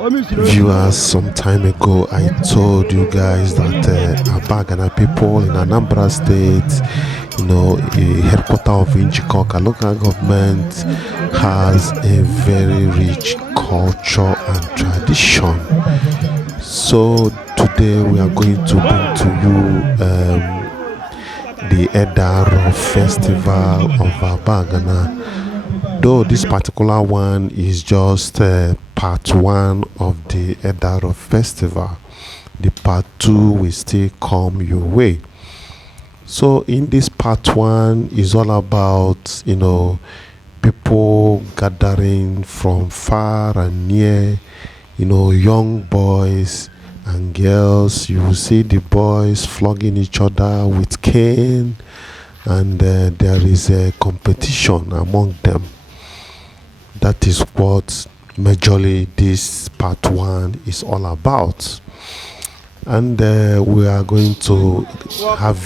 Viewers, some time ago, I told you guys that Abagana people in Anambra State, a headquarter of Inchikoka local government, has a very rich culture and tradition. So today we are going to bring to you the Ede-Aro Festival of Abagana. Though this particular one is just part one of the Ede-Aro Festival, the part two will still come your way. So in this part one is all about people gathering from far and near, young boys and girls. You will see the boys flogging each other with cane, and there is a competition among them. That is what majorly this part one is all about. And we are going to have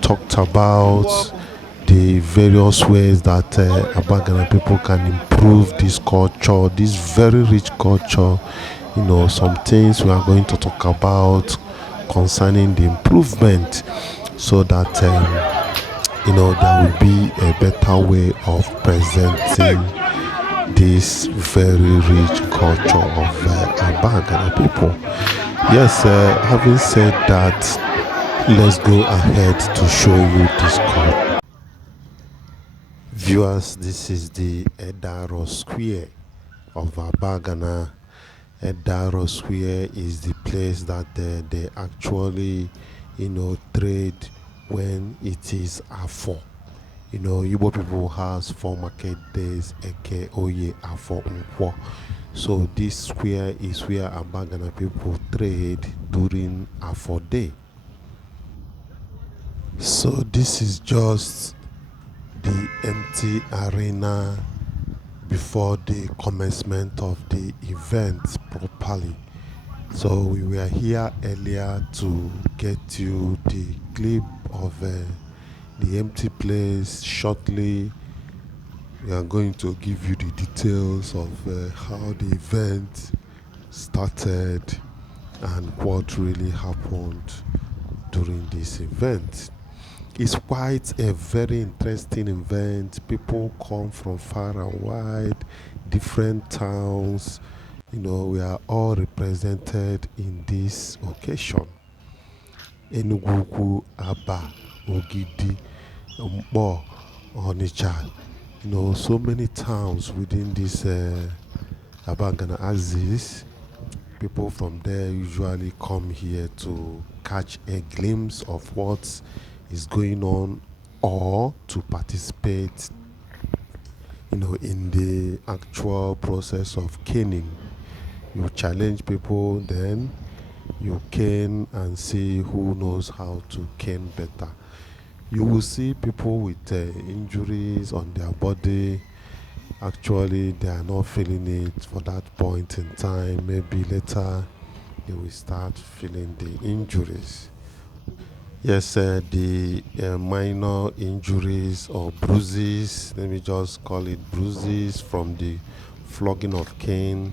talked about the various ways that Abagana people can improve this culture, this very rich culture. Some things we are going to talk about concerning the improvement, so that there will be a better way of presenting this very rich culture of Abagana people. Yes, having said that, let's go ahead to show you this culture. Viewers, this is the Ede-Aro Square of Abagana. Ede-Aro Square is the place that they actually, trade when it is Afo. Igbo people has 4 market days, Eke, Oye, Afo, Nkwo. So this square is where Abagana people trade during Afo day. So this is just the empty arena before the commencement of the event properly. So we were here earlier to get you the clip of the empty place. Shortly we are going to give you the details of how the event started and what really happened during this event. It's quite a very interesting event. People come from far and wide, different towns. We are all represented in this occasion. Enugu, Aba, Ogidi, Mbo, Onitsha. So many towns within this Abagana axis. People from there usually come here to catch a glimpse of what is going on, or to participate in the actual process of caning. You challenge people, then you cane and see who knows how to cane better. You will see people with injuries on their body. Actually, they are not feeling it for that point in time. Maybe later they will start feeling the injuries. Yes, the minor injuries or bruises, let me just call it bruises from the flogging of cane,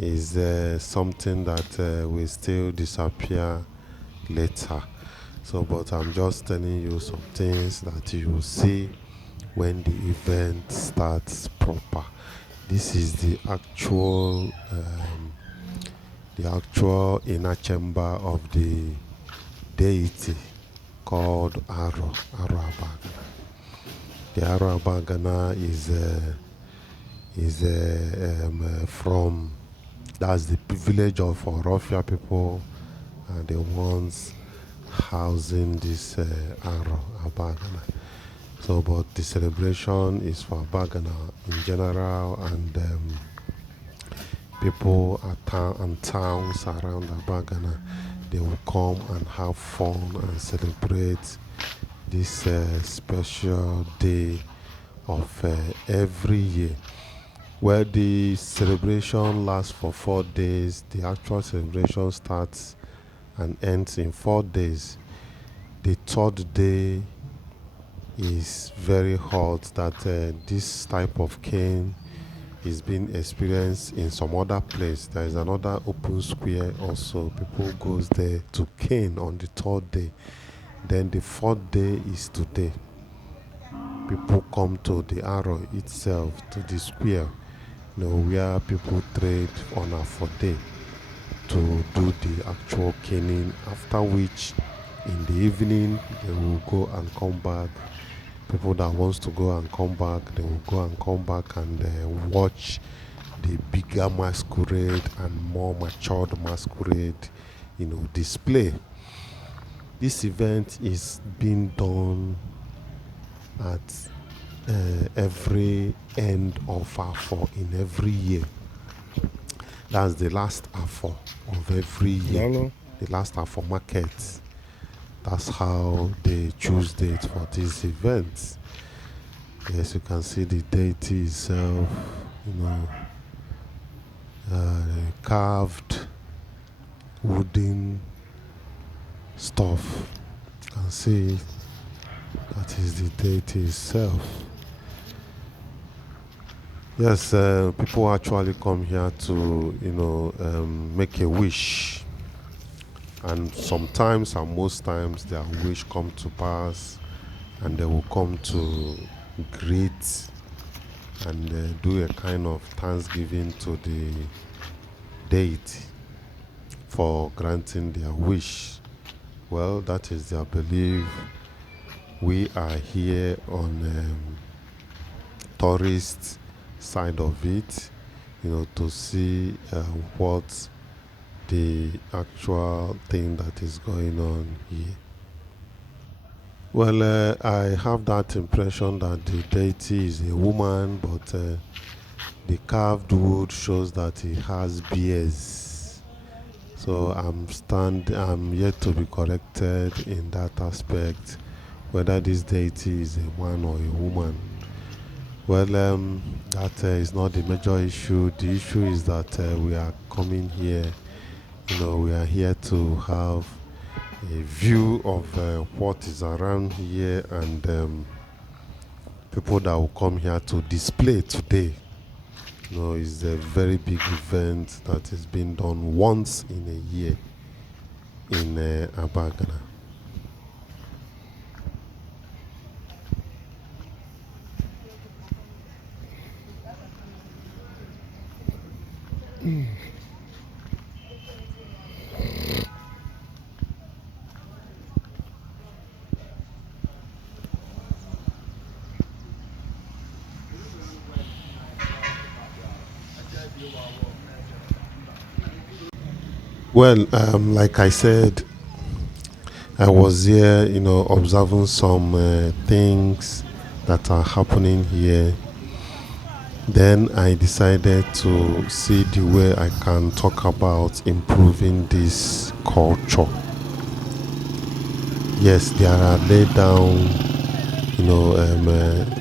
is something that will still disappear later. So, but I'm just telling you some things that you will see when the event starts proper. This is the actual inner chamber of the deity called Aro Abagana. The Aro Abagana is from, that's the village of Orofia people, and the ones housing this Aro Abagana. So, but the celebration is for Abagana in general, and people and towns around Abagana, they will come and have fun and celebrate this special day of every year. Where the celebration lasts for 4 days, the actual celebration starts and ends in 4 days. The third day is very hot, that this type of cane is being experienced in some other place. There is another open square also. People goes there to cane on the third day. Then the fourth day is today. People come to the Aro itself, to the square, where people trade on a for day to do the actual caning, after which in the evening they will go and come back. People that wants to go and come back, they will go and come back and watch the bigger masquerade and more matured masquerade, display. This event is being done at every end of Afo in every year. That's the last Afo of every year. Hello. The last Afo market. That's how they choose date for this event. Yes, you can see the deity itself, carved wooden stuff. You can see that is the deity itself. Yes, people actually come here to, make a wish. And sometimes and most times their wish come to pass, and they will come to greet and do a kind of thanksgiving to the deity for granting their wish. Well, that is their belief. We are here on tourist side of it, to see what the actual thing that is going on here. Well, I have that impression that the deity is a woman, but the carved wood shows that he has beards. So I'm yet to be corrected in that aspect, whether this deity is a man or a woman. Well, that is not the major issue. The issue is that we are coming here. We are here to have a view of what is around here, and people that will come here to display today. It's a very big event that is being done once in a year in Abagana. Well, like I said, I was here, observing some things that are happening here. Then I decided to see the way I can talk about improving this culture. Yes, there are laid down,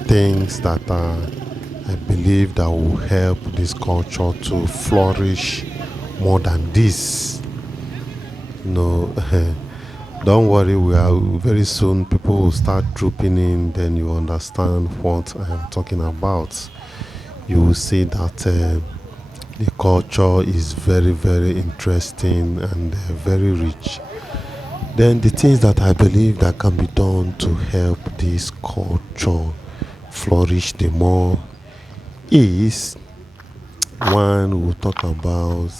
things that I believe that will help this culture to flourish more than this. Don't worry, we are very soon. People will start trooping in. Then you understand what I am talking about. You will see that the culture is very, very interesting and very rich. Then the things that I believe that can be done to help this culture flourish the more is, one, we'll talk about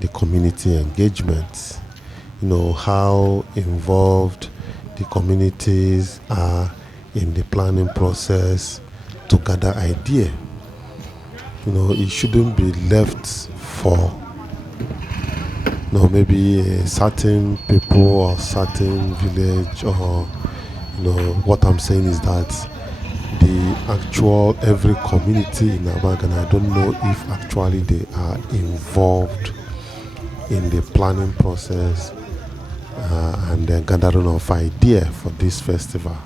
the community engagement. How involved the communities are in the planning process to gather idea. It shouldn't be left for maybe a certain people or certain village, or what I'm saying is that the actual every community in Abagana, I don't know if actually they are involved in the planning process and the gathering of idea for this festival.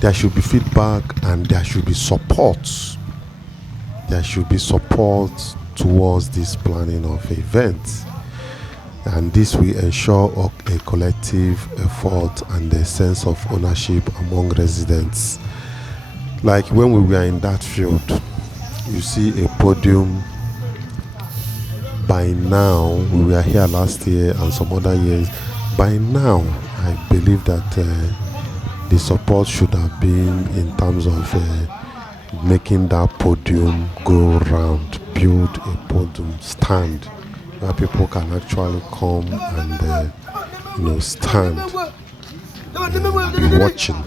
There should be feedback and there should be support. There should be support towards this planning of events, and this will ensure a collective effort and a sense of ownership among residents. Like when we were in that field, you see a podium. By now, we were here last year and some other years. By now, I believe that the support should have been in terms of making that podium go round, build a podium stand where people can actually come and stand, be watching.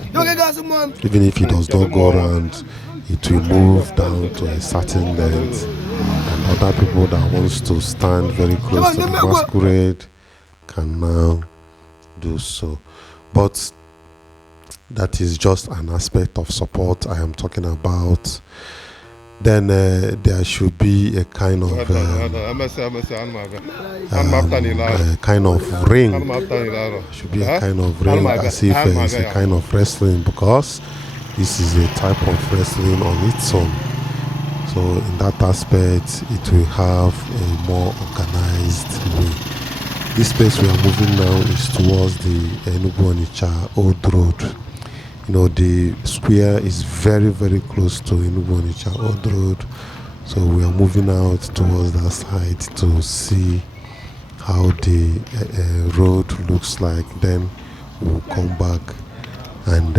Even if it does not go around, it will move down to a certain length, and other people that wants to stand very close to the masquerade can now do so. But that is just an aspect of support I am talking about. Then there should be a kind of ring. Should be a kind of ring, as if it's a kind of wrestling, because this is a type of wrestling on its own. So in that aspect, it will have a more organized way. This place we are moving now is towards the Onitsha Old Road. The square is very, very close to Onitsha Old Road. So we are moving out towards that side to see how the road looks like. Then we'll come back and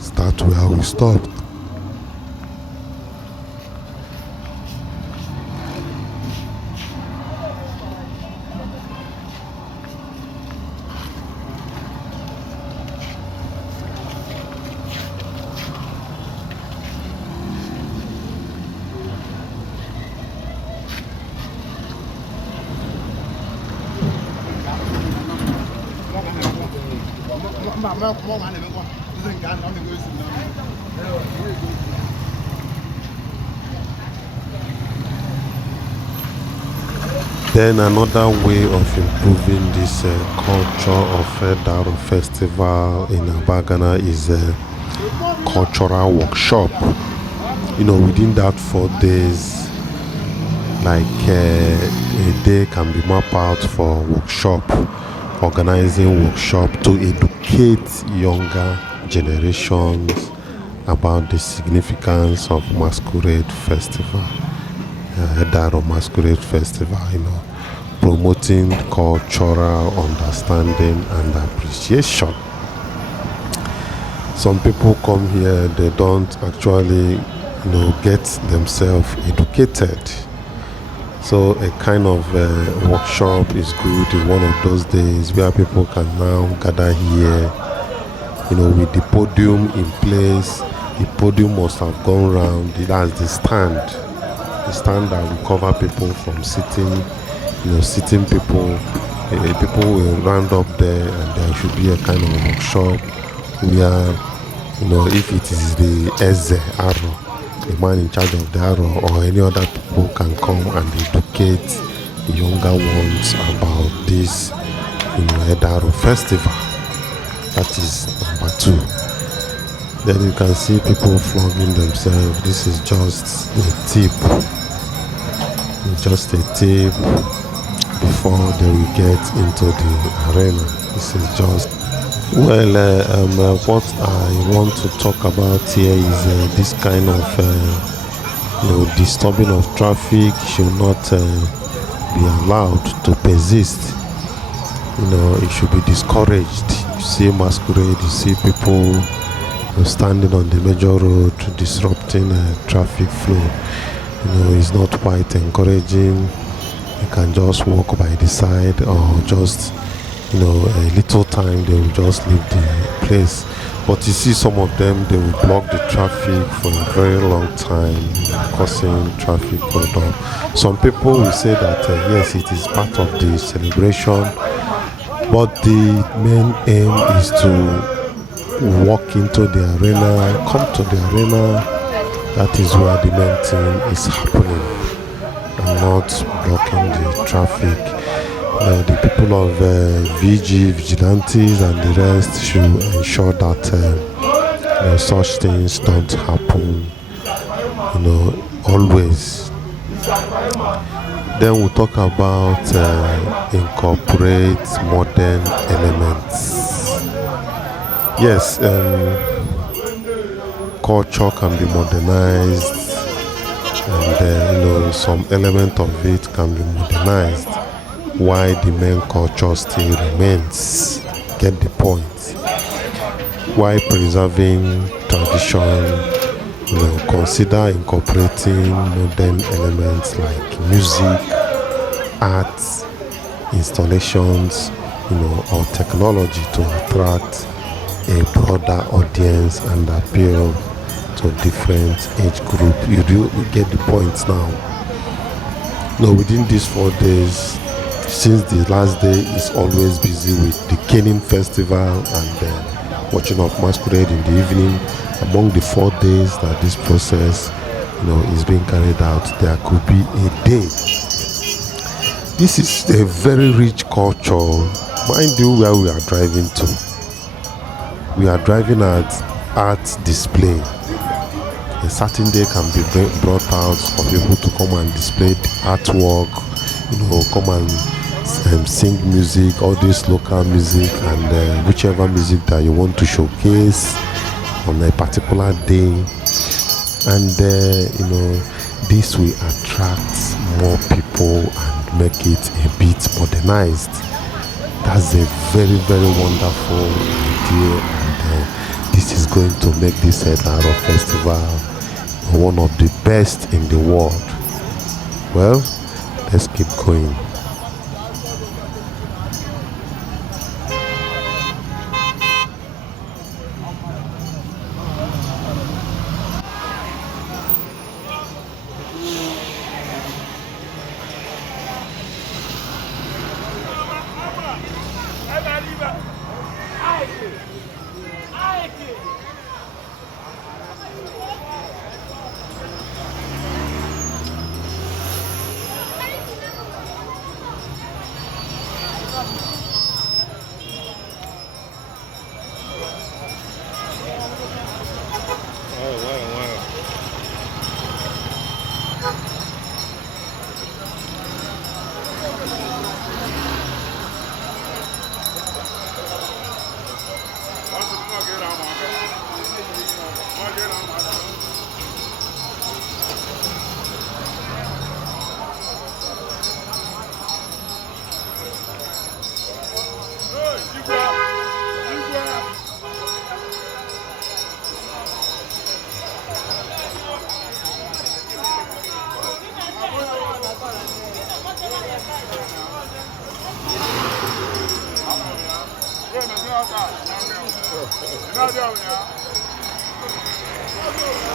start where we stopped. Then another way of improving this culture of Ede-Aro Festival in Abagana is a cultural workshop. Within that 4 days, like a day can be mapped out for workshop, organizing workshop to educate younger generations about the significance of Masquerade Festival, Ede-Aro Masquerade Festival, promoting cultural understanding and appreciation. Some people come here, they don't actually, get themselves educated. So a kind of workshop is good in one of those days where people can now gather here, with the podium in place. The podium must have gone round. That's the stand that will cover people from sitting. Sitting people. People will round up there, and there should be a kind of workshop where, if it is the Ede-Aro, the man in charge of the arrow, or any other people can come and educate the younger ones about this, Ede-Aro Festival. That is number 2. Then you can see people flogging themselves. This is just a tip. Just a tip before they will get into the arena. This is just what I want to talk about here is this kind of disturbing of traffic should not be allowed to persist. It should be discouraged. You see masquerade, you see people standing on the major road disrupting traffic flow. It's not quite encouraging. You can just walk by the side, or just a little time they will just leave the place. But you see some of them, they will block the traffic for a very long time, causing traffic hold-up. Some people will say that yes, it is part of the celebration, but the main aim is to walk into the arena, come to the arena. That is where the main thing is happening, and not blocking the traffic. The people of vigilantes and the rest should ensure that such things don't happen, always. Then we'll talk about incorporate modern elements. Yes, culture can be modernized and some element of it can be modernized, while the main culture still remains. Get the point? While preserving tradition, consider incorporating modern elements like music, arts, installations, or technology to attract a broader audience and appeal to different age group. You do get the point now. Within these 4 days, since the last day is always busy with the Caning Festival and watching of masquerade in the evening, among the 4 days that this process is being carried out, there could be a day. This is a very rich culture. Mind you, where we are driving to. We are driving at art display. A certain day can be brought out for people to come and display the artwork, come and sing music, all this local music, and whichever music that you want to showcase on a particular day. And this will attract more people and make it a bit modernized. That's a very, very wonderful idea, and this is going to make this Ede-Aro Festival one of the best in the world. Well, let's keep going.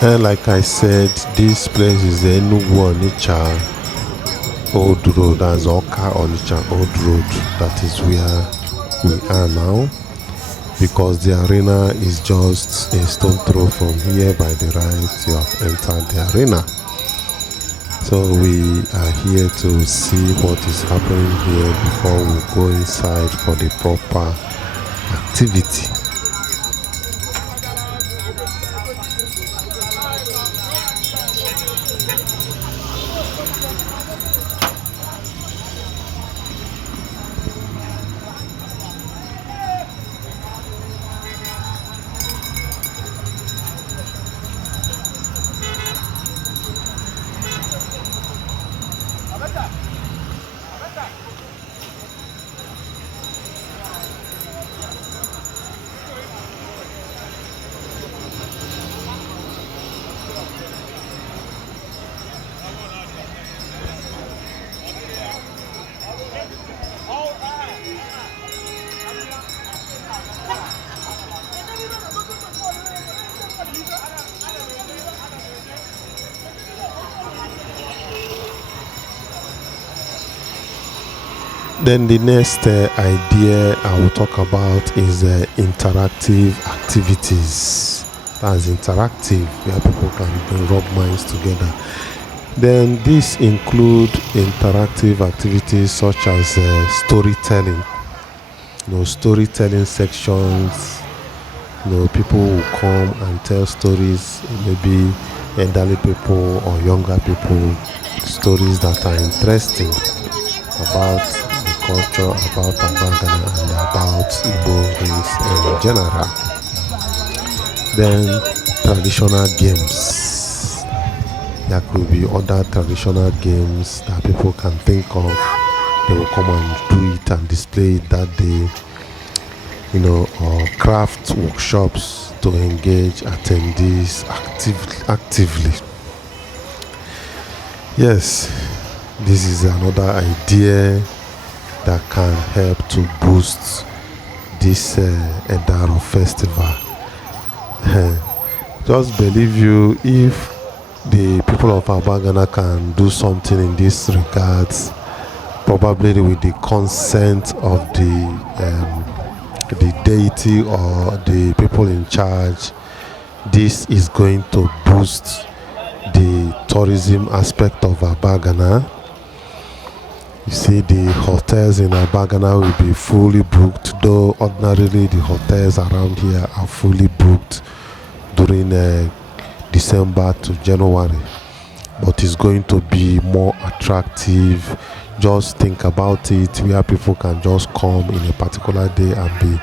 And like I said, this place is the Onitsha Old Road. That's Awka Onitsha Old Road. That is where we are now, because the arena is just a stone throw from here. By the right, you have entered the arena. So we are here to see what is happening here before we go inside for the proper activity. Then the next idea I will talk about is interactive activities. That's interactive, where people can rub minds together. Then this include interactive activities such as storytelling. Storytelling sections. People will come and tell stories, maybe elderly people or younger people, stories that are interesting about culture, about Abagana, and about Igbo race in general. Then traditional games. There could be other traditional games that people can think of. They will come and do it and display it that day, or craft workshops to engage attendees actively. Yes, this is another idea that can help to boost this Ede-Aro Festival. Just believe you, if the people of Abagana can do something in this regards, probably with the consent of the deity or the people in charge, this is going to boost the tourism aspect of Abagana. You see, the hotels in Abagana will be fully booked, though ordinarily the hotels around here are fully booked during December to January. But it's going to be more attractive. Just think about it, where people can just come in a particular day and be,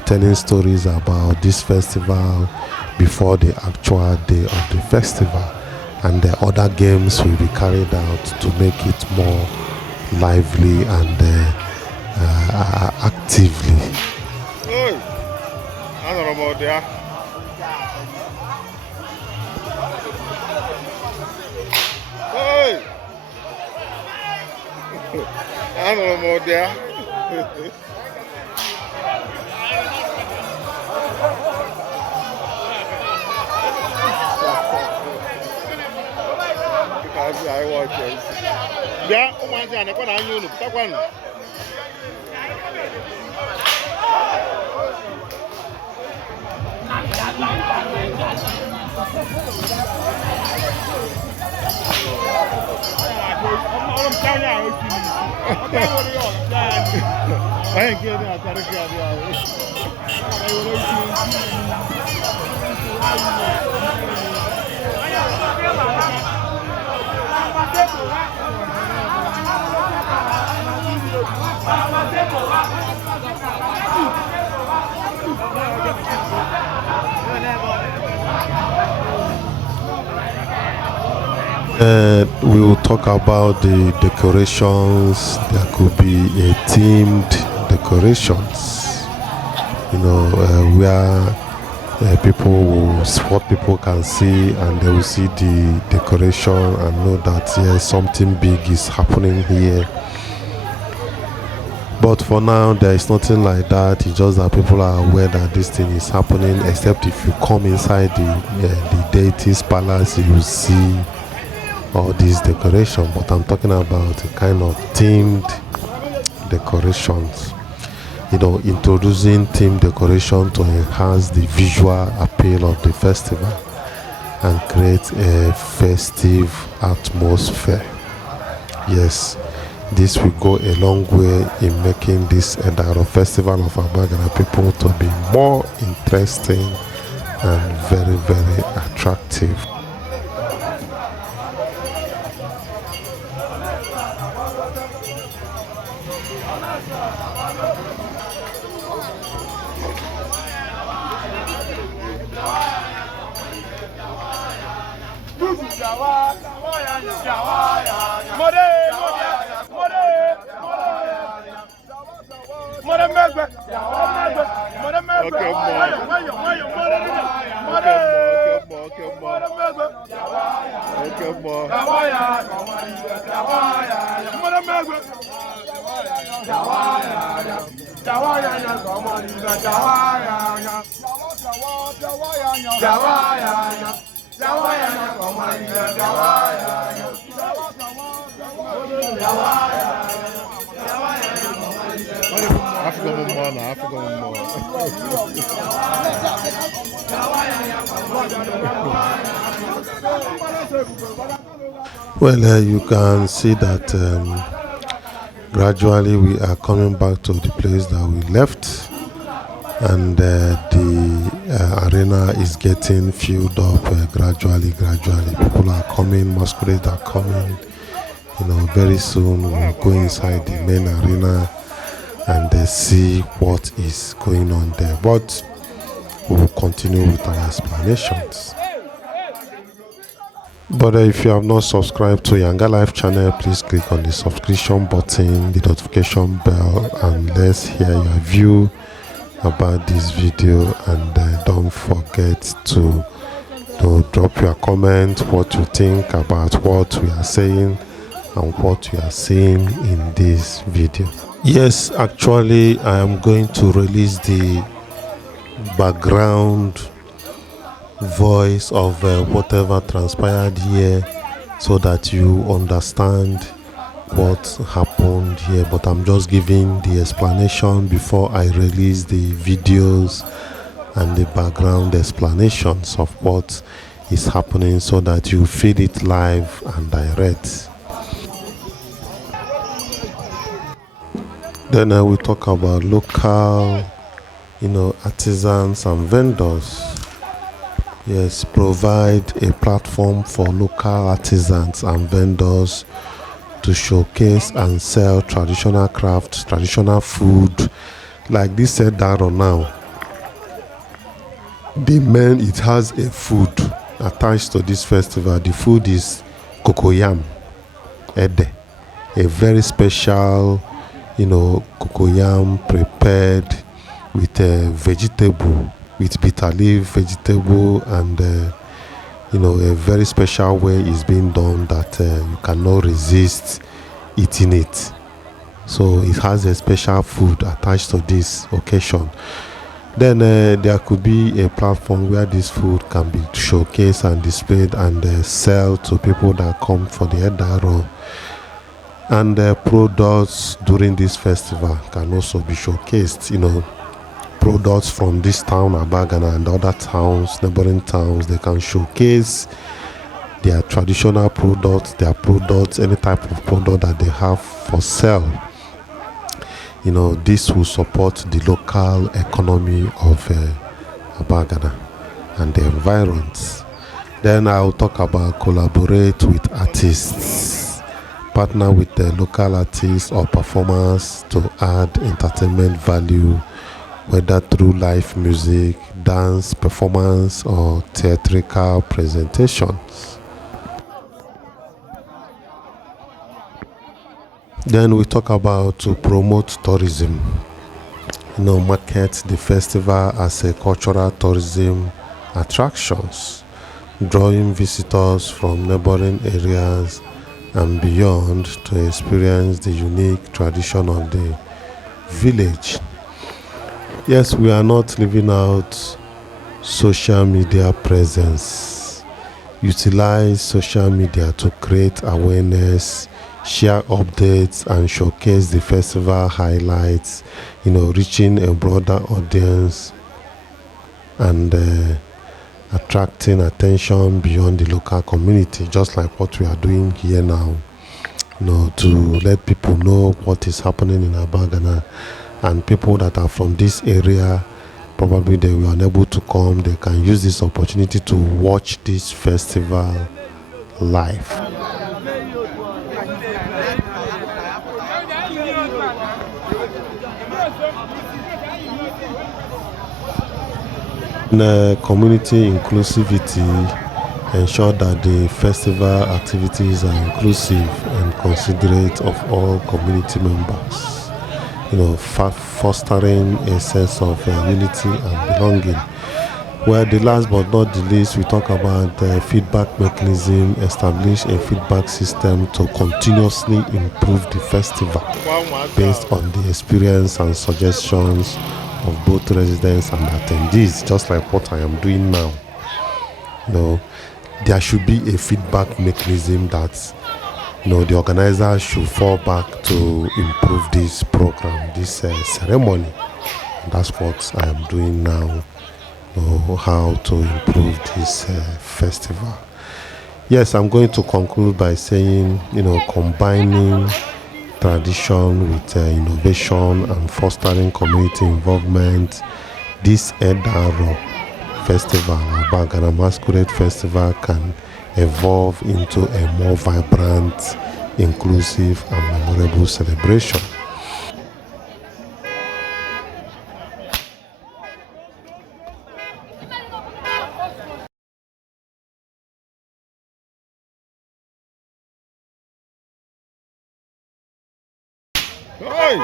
telling stories about this festival before the actual day of the festival. And the other games will be carried out to make it more lively and actively. Hey, Anambra there. Hey, Anambra there. I watch it. Yeah, oh my God, I got on you. That one. I ain't getting out of We will talk about the decorations. There could be a themed decorations, where what people can see, and they will see the decoration and know that yes, something big is happening here. But for now, there is nothing like that. It's just that people are aware that this thing is happening, except if you come inside the deity's palace, you will see all these decorations. But I'm talking about a kind of themed decorations. Introducing themed decoration to enhance the visual appeal of the festival and create a festive atmosphere. Yes, this will go a long way in making this Ede-Aro Festival of Abagana people to be more interesting and very, very attractive. Well, you can see that gradually we are coming back to the place that we left, and the arena is getting filled up gradually. People are coming, masquerades are coming. Very soon we'll go inside the main arena and see what is going on there. But we will continue with our explanations. But if you have not subscribed to YangaLife channel, please click on the subscription button, the notification bell, and let's hear your view about this video. And don't forget to drop your comment, what you think about what we are saying and what you are seeing in this video. Yes, actually I am going to release the background voice of whatever transpired here so that you understand what happened here, but I'm just giving the explanation before I release the videos and the background explanations of what is happening so that you feel it live and direct. Then I will talk about local, artisans and vendors. Yes, provide a platform for local artisans and vendors to showcase and sell traditional crafts, traditional food. Like this Ede-Aro now, it has a food attached to this festival. The food is cocoyam, Ede, a very special, cocoyam prepared with vegetable, with bitter leaf vegetable, and a very special way is being done that you cannot resist eating it. So it has a special food attached to this occasion. Then there could be a platform where this food can be showcased and displayed and sell to people that come for the Ede-Aro. And products during this festival can also be showcased. Products from this town, Abagana, and other towns, neighboring towns, they can showcase their traditional products, any type of product that they have for sale. This will support the local economy of Abagana and the environs. Then I'll talk about collaborate with artists, partner with the local artists or performers to add entertainment value, whether through live music, dance, performance, or theatrical presentations. Then we talk about to promote tourism, market the festival as a cultural tourism attractions, drawing visitors from neighboring areas and beyond to experience the unique tradition of the village. Yes, we are not leaving out social media presence. Utilize social media to create awareness, share updates, and showcase the festival highlights, reaching a broader audience and attracting attention beyond the local community, just like what we are doing here now, to let people know what is happening in Abagana. And people that are from this area, probably they were unable to come, they can use this opportunity to watch this festival live. Community inclusivity ensure that the festival activities are inclusive and considerate of all community members. Fostering a sense of unity and belonging. Well, the last but not the least, we talk about the feedback mechanism, establish a feedback system to continuously improve the festival based on the experience and suggestions of both residents and attendees, just like what I am doing now. There should be a feedback mechanism that the organizers should fall back to improve this program, this ceremony. And that's what I am doing now, how to improve this festival. Yes, I'm going to conclude by saying, combining tradition with innovation and fostering community involvement. This Ede-Aro Festival, Abagana Masquerade Festival, can evolve into a more vibrant, inclusive, and memorable celebration. Oi!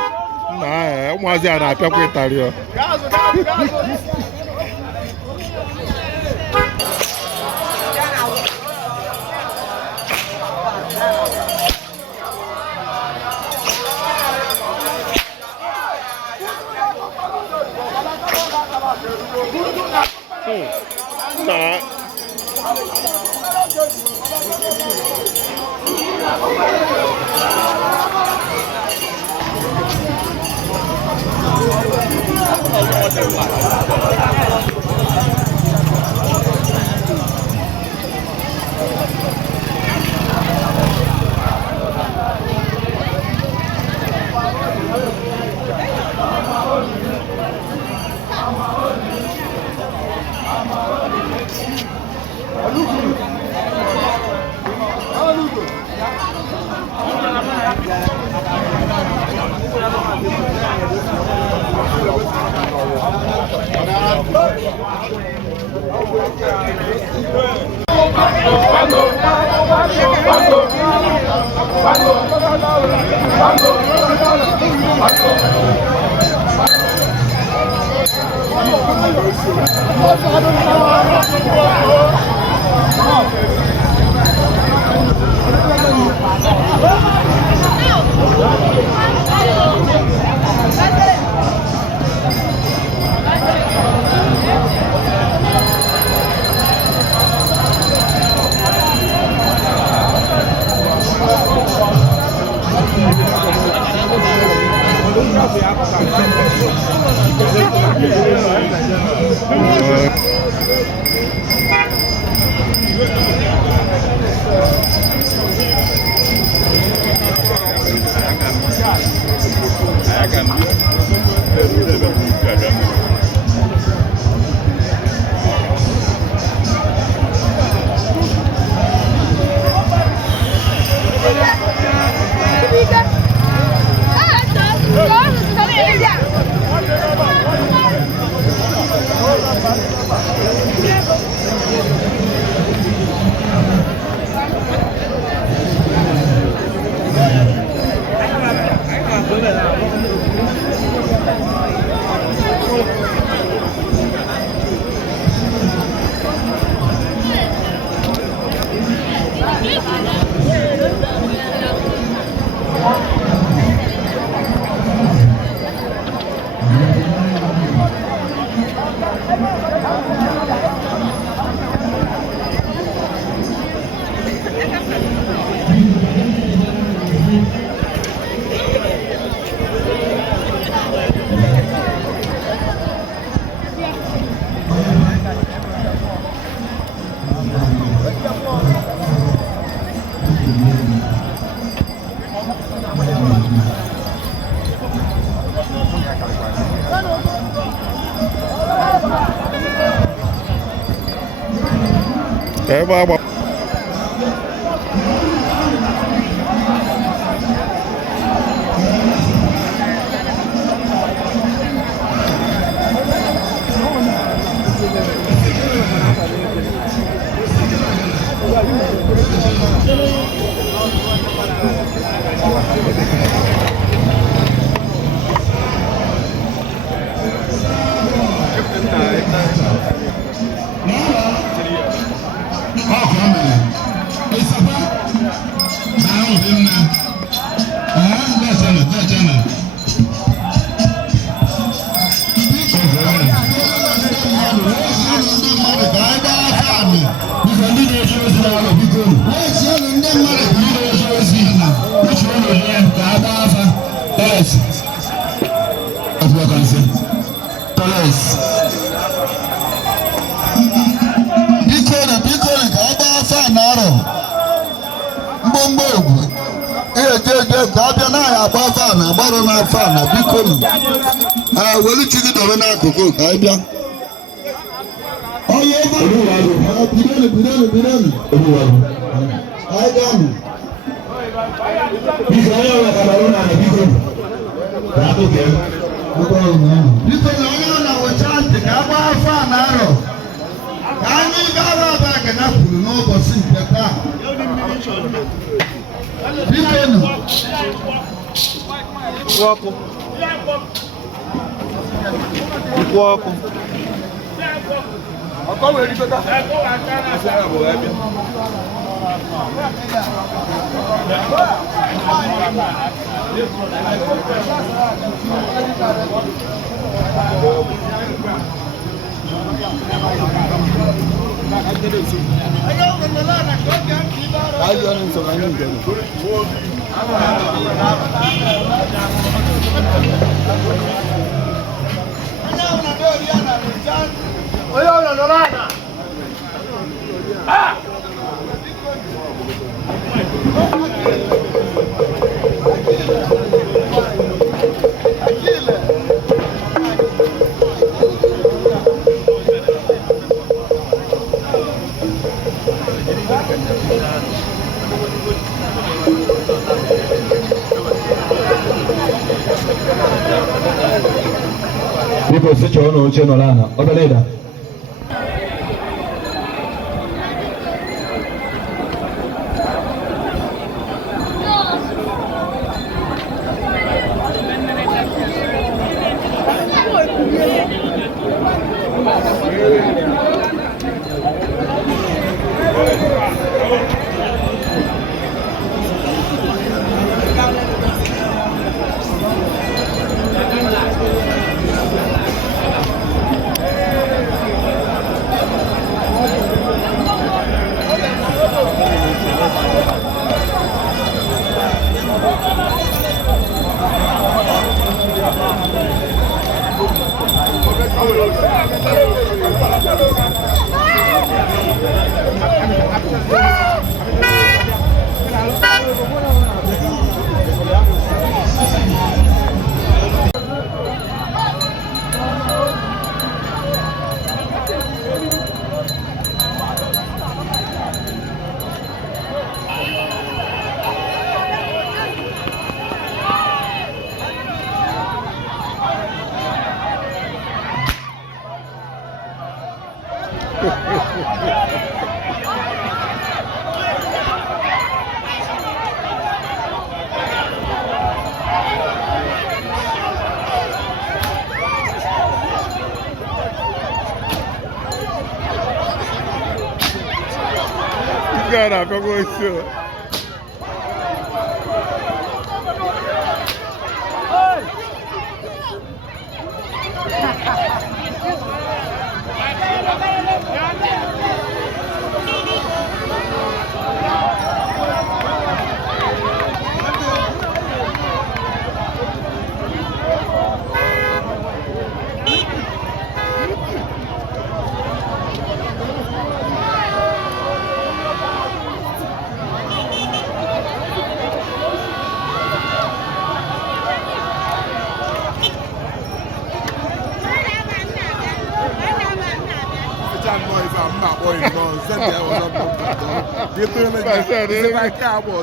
Nah, ụmụazị a na-apịakwa ịtarị ọ. Nah. Bye. Walk. Walk. I'll come with you. People sit your own channel, Lana. Or the leader. Cara, pegou isso.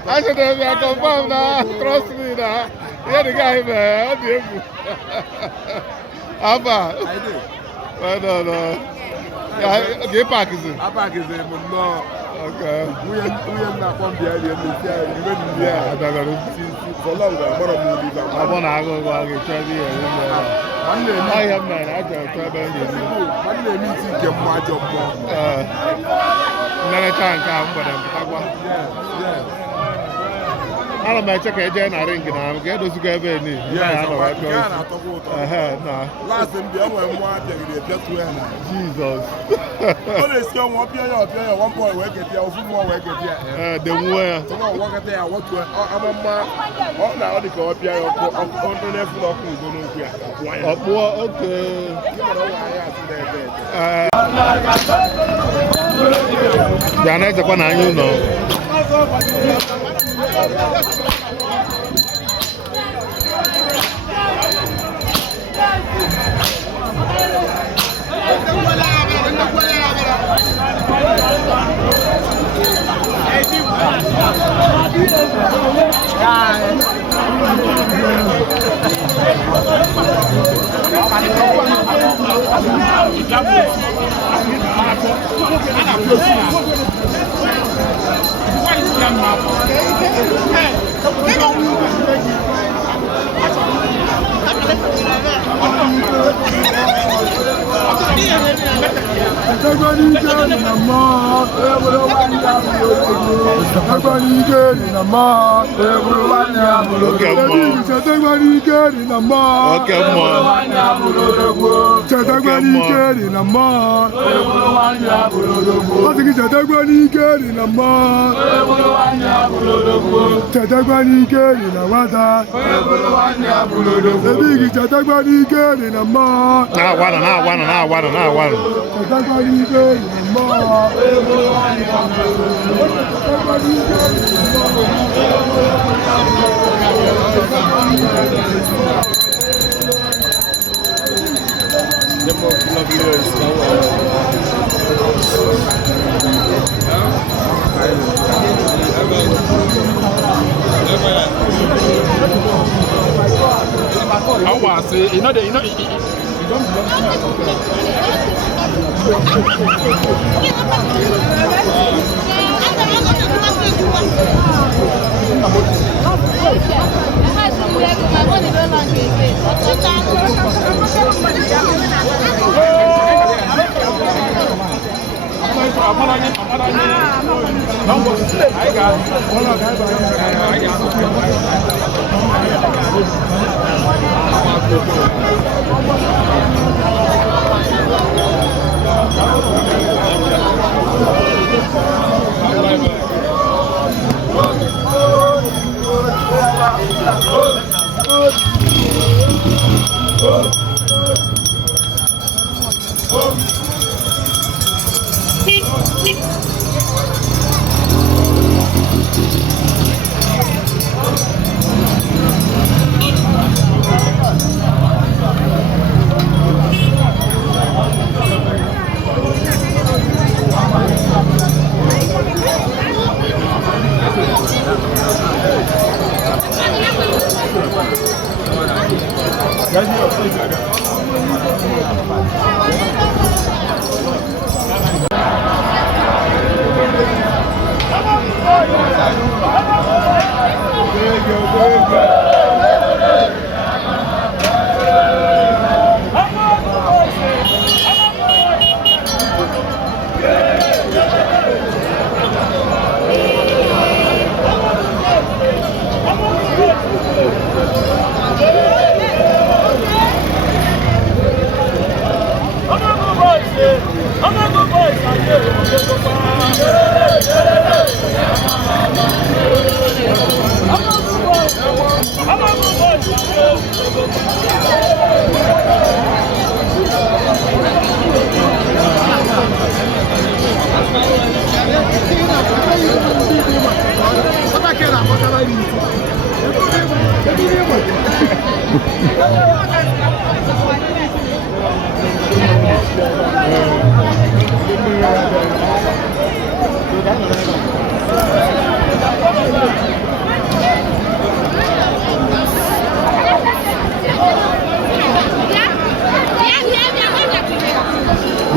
I should have confirmed now. Trust me now. You're the guy, man. Abba. I did. No. Get back is it? Back is it? No. Okay. We are not from the area. Yeah, for long. I want to go get Trevi. I am man. I just one day meeting get my job. Another time come for them. Yeah. I don't know check again. I ring now. Get those together. Yeah, I know. Last time the other one just went. Jesus. Only see one player, one boy work at here, one more work at here. The way. So now work at there. What to? I'm a now the go up here. On the left block, we go no here. Okay. Janet, the one I know.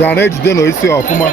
Ya na-ejide n'isi ọfụma.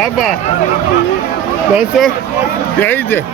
Abba, dansa, Ede.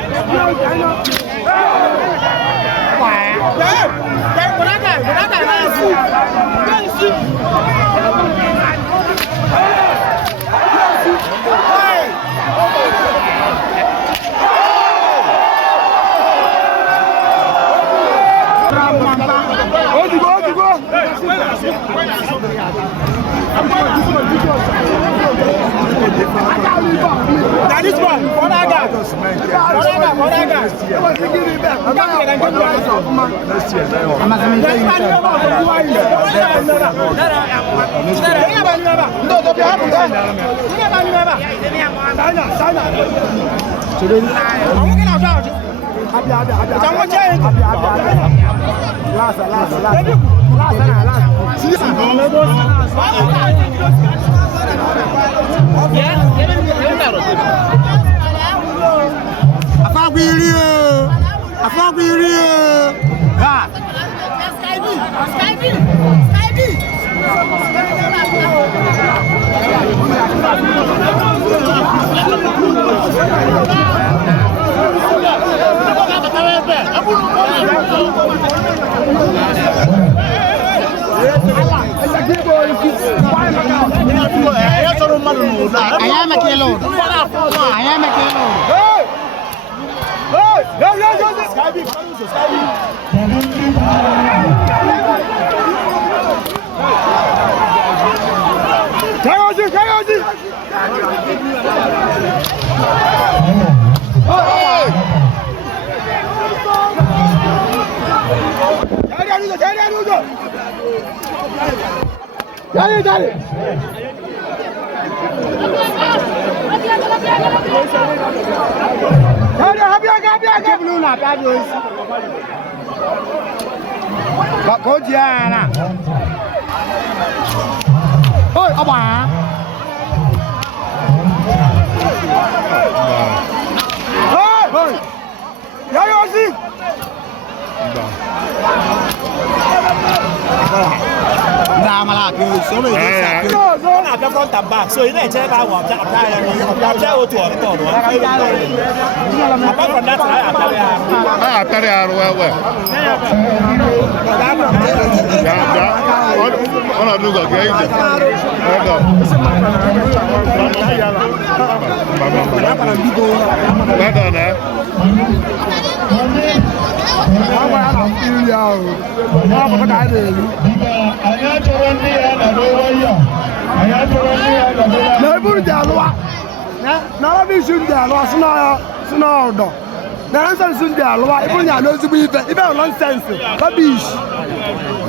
Now this one, what I got? Front and back, so you know check out what apart from that, Ah, Ede-Aro well. On a do go get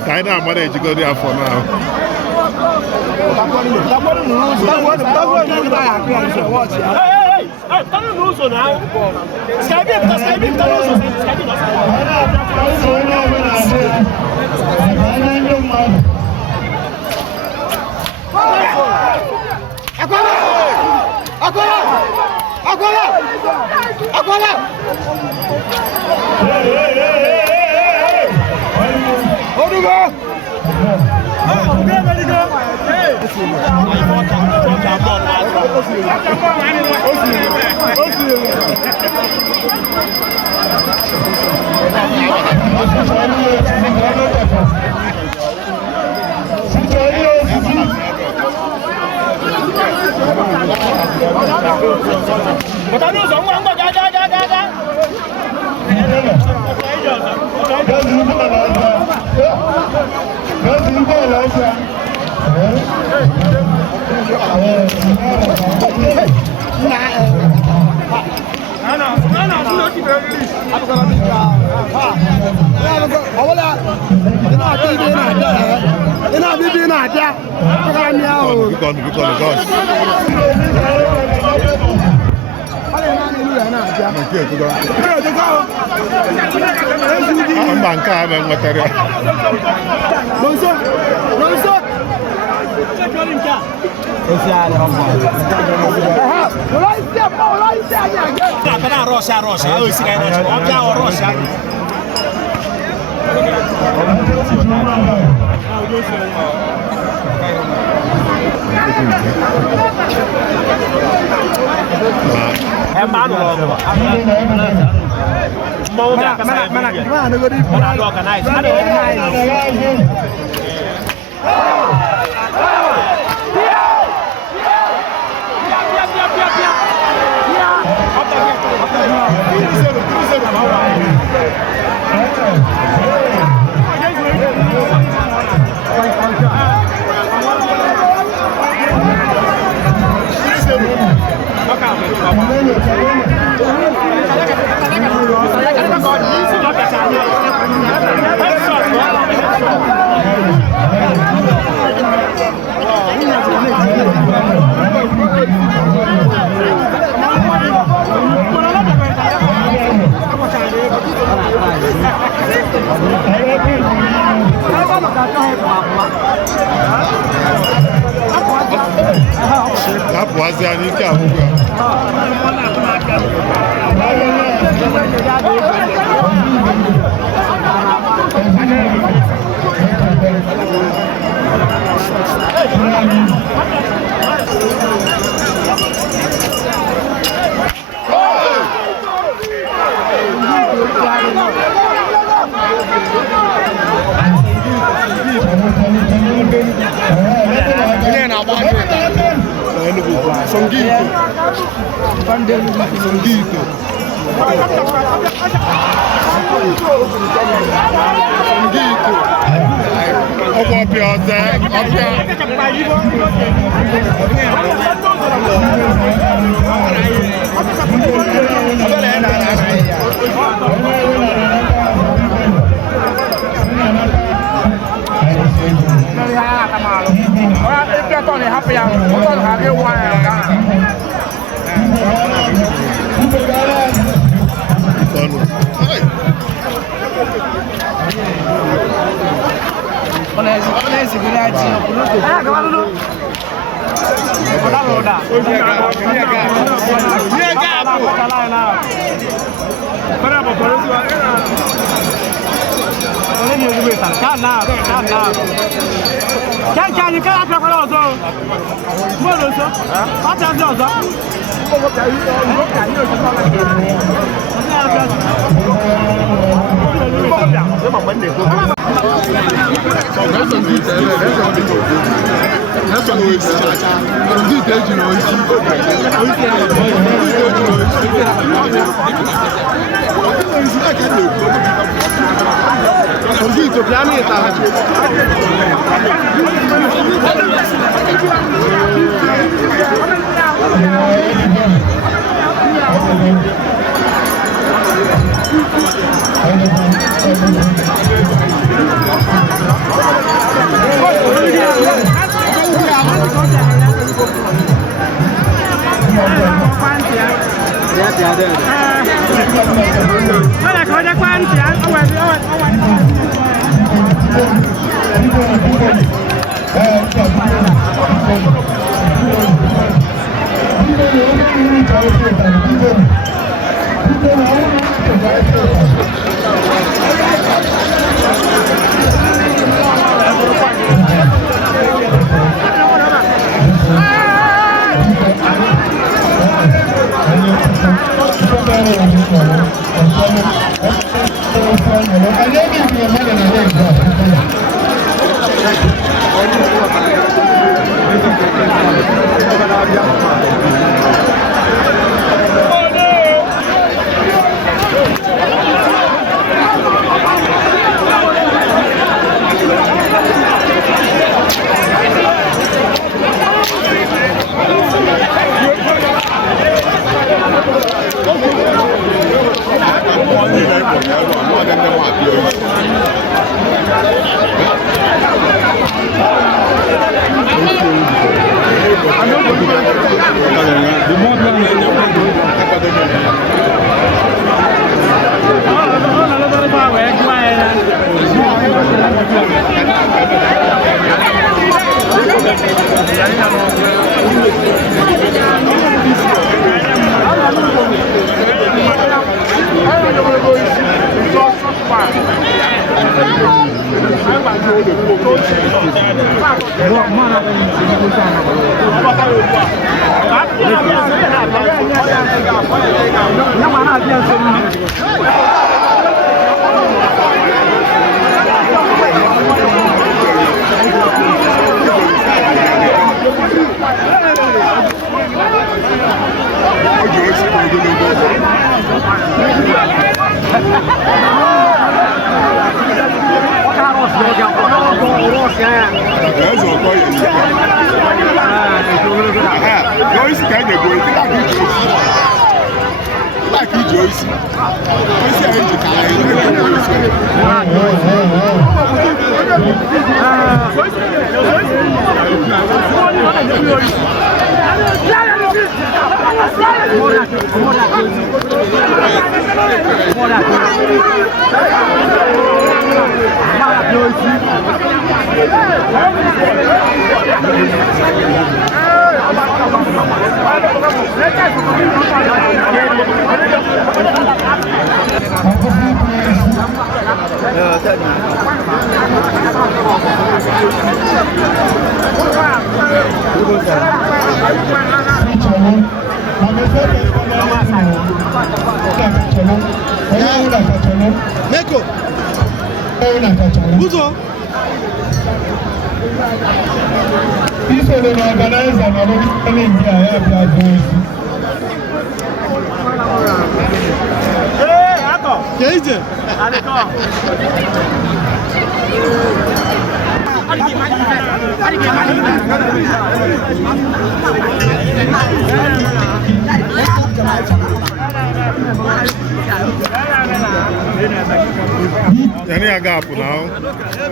kind of manage to go there for now. Any a gap now?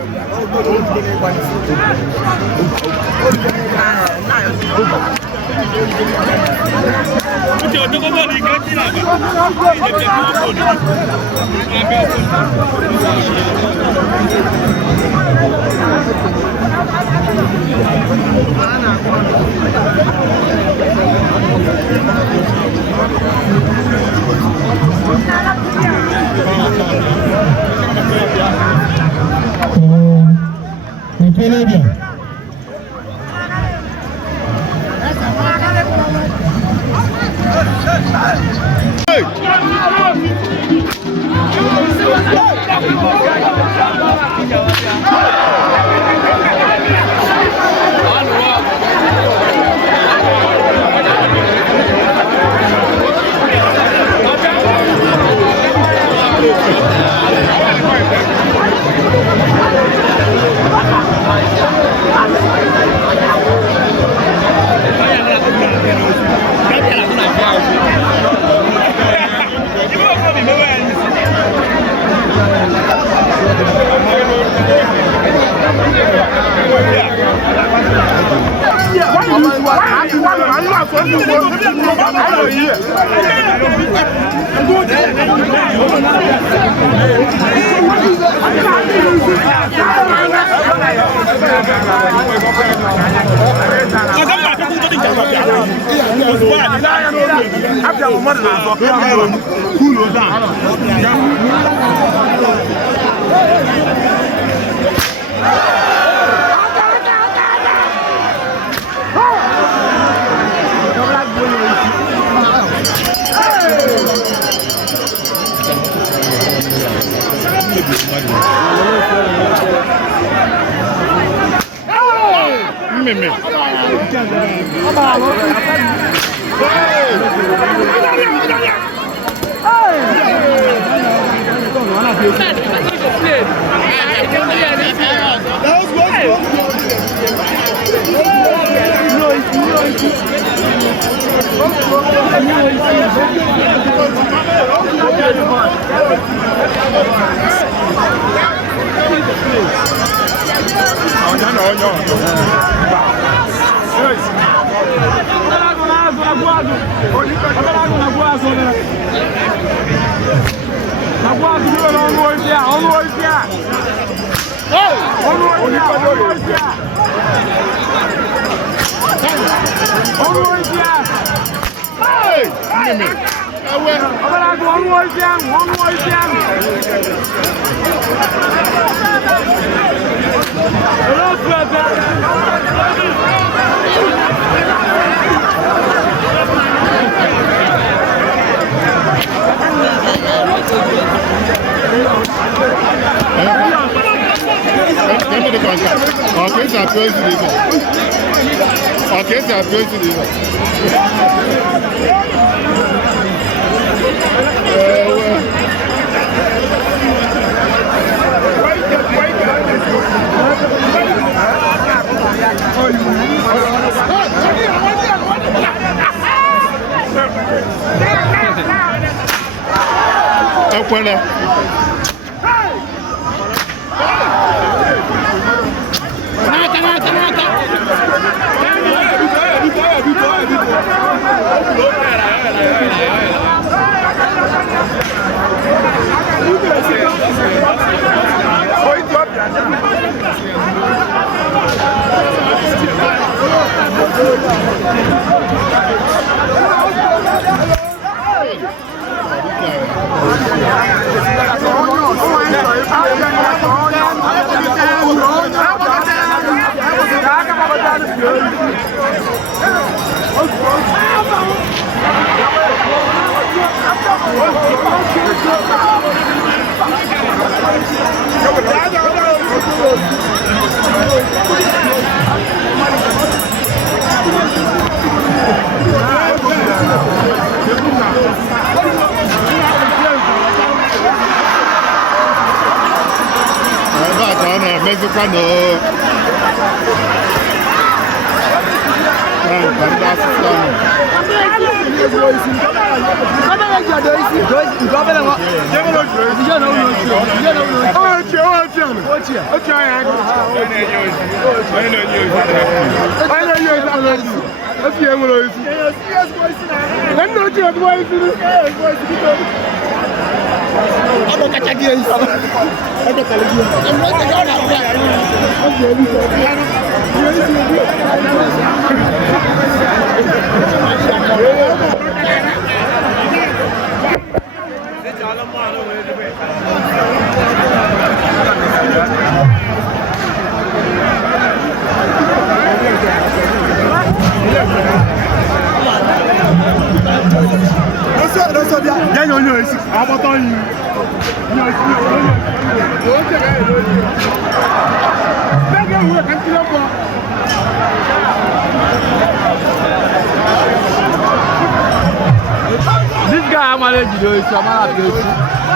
This guy I'm gonna do is I'm gonna do it.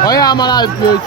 Oh yeah, I'm gonna do it.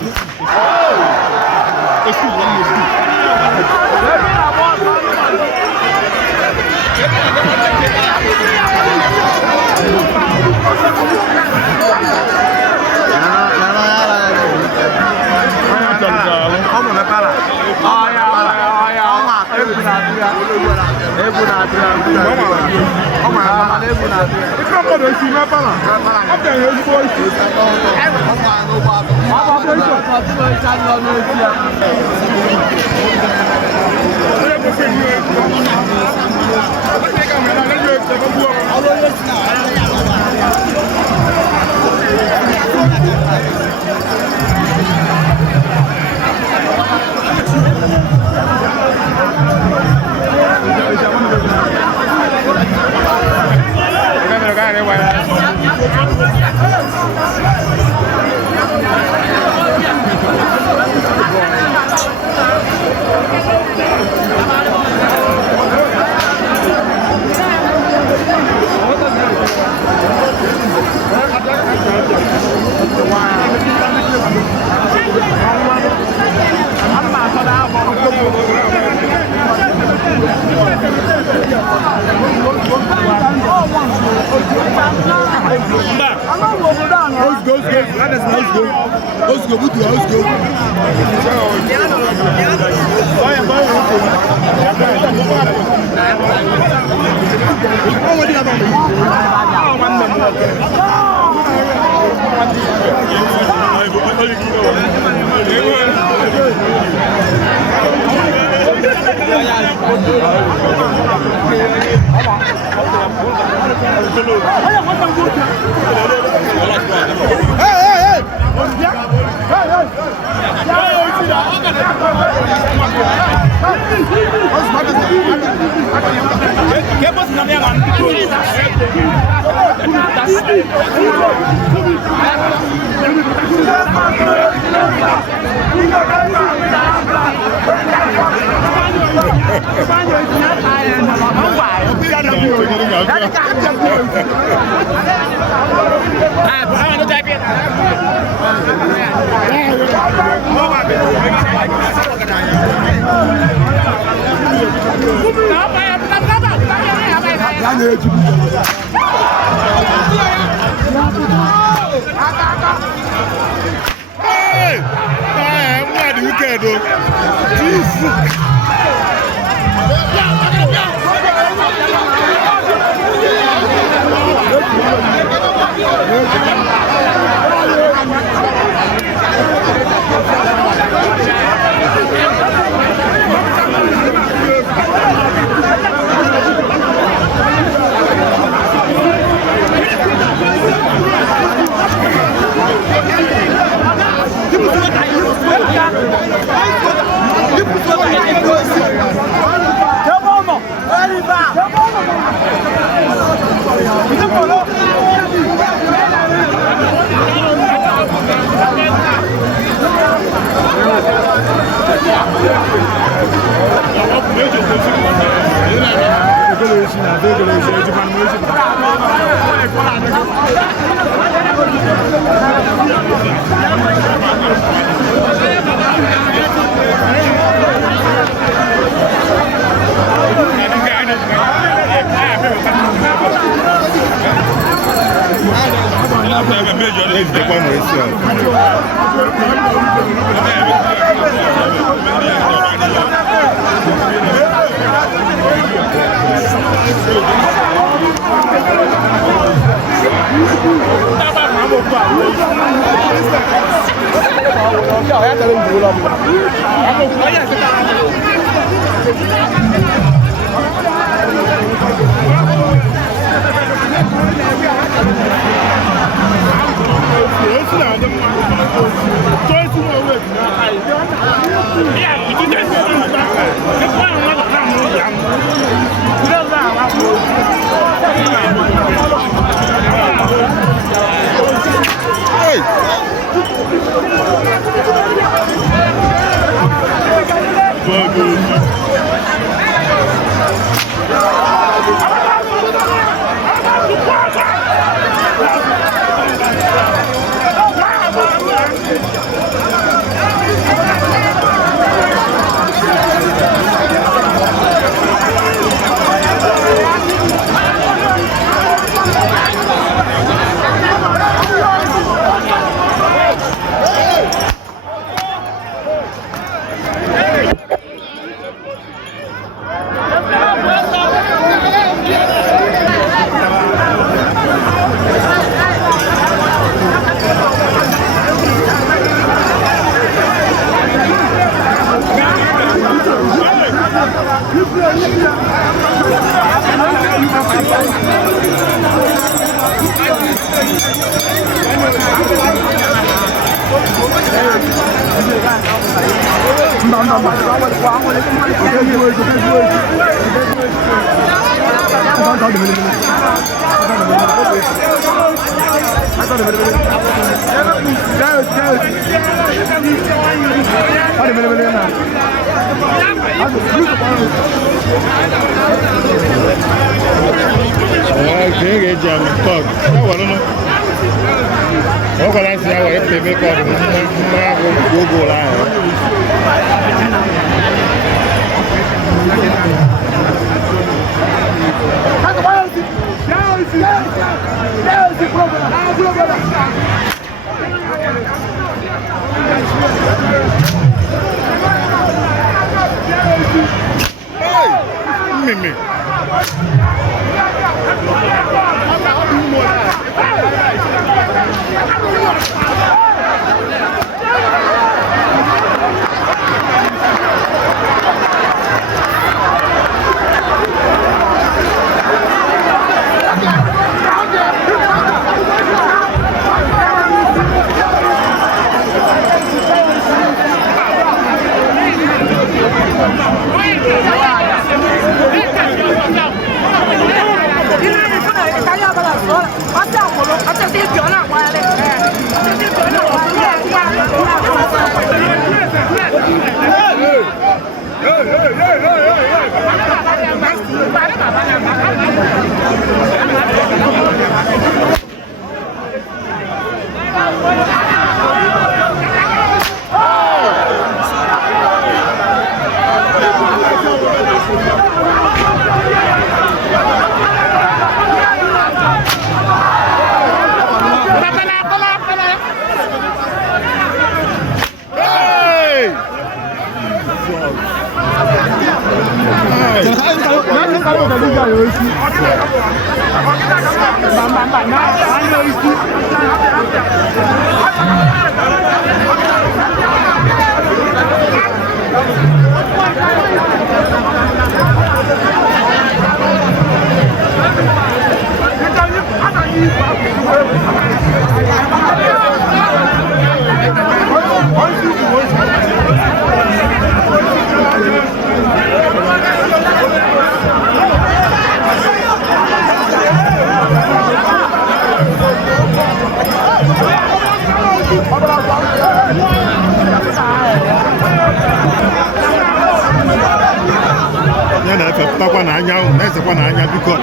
na-efepụtakwa n'anya na-esekwa n'anya biko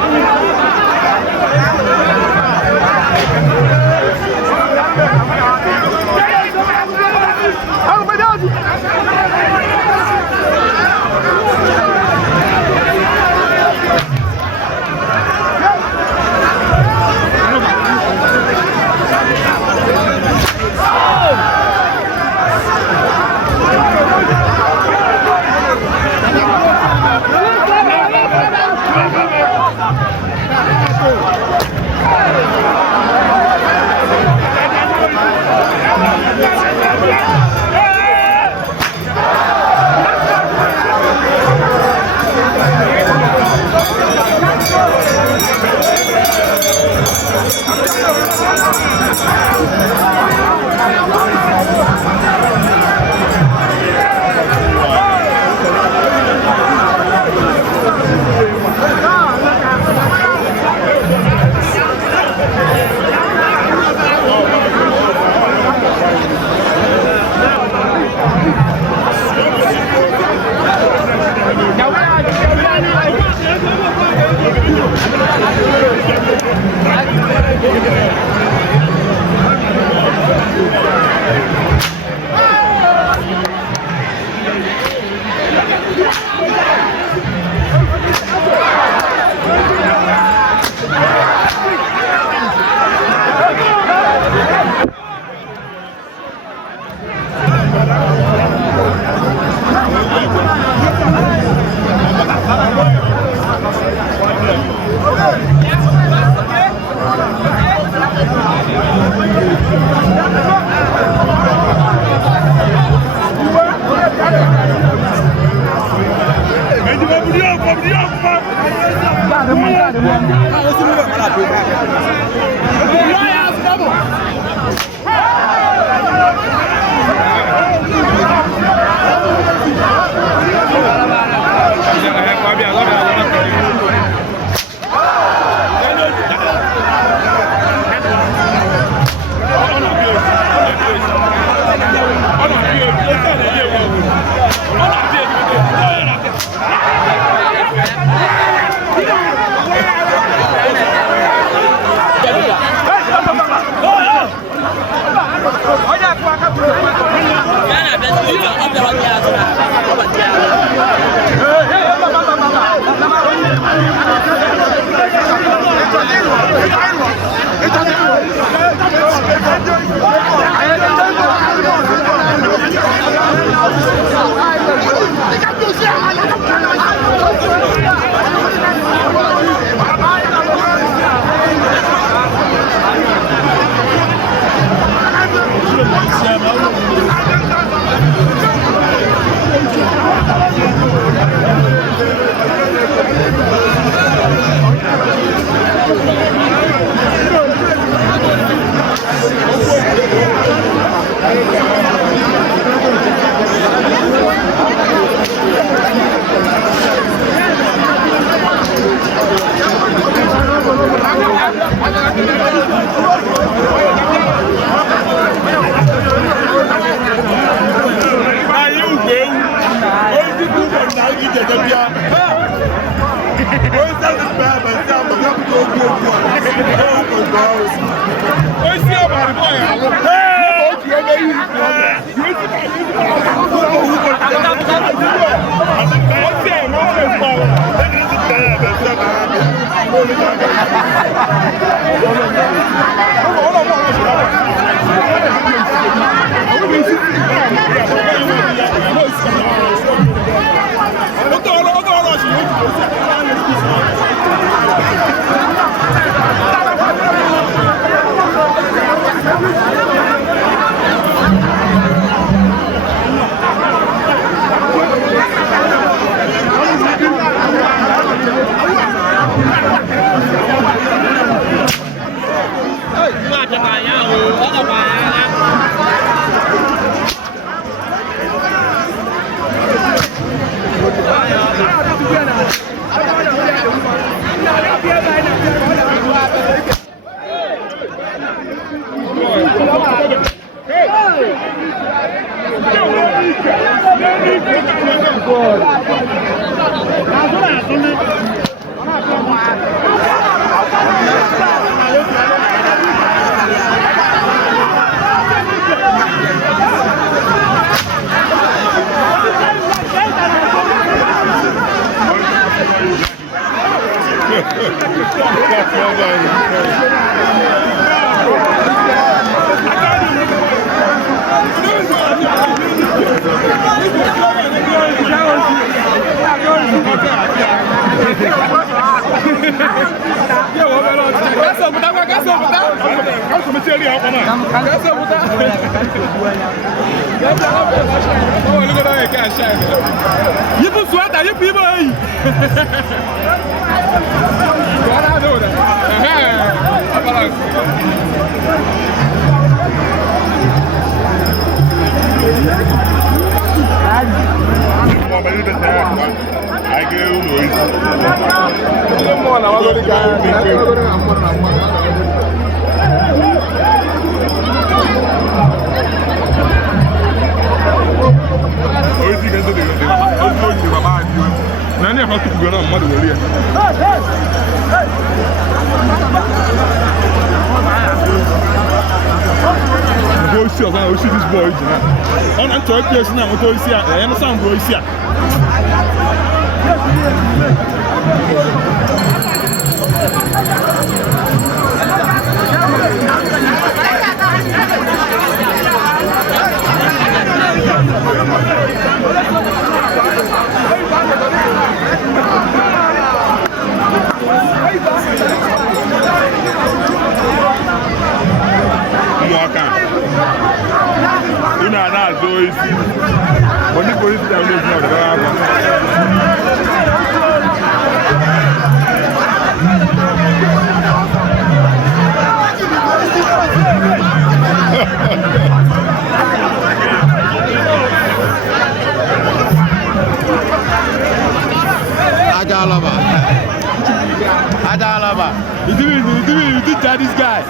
You did that, this guy.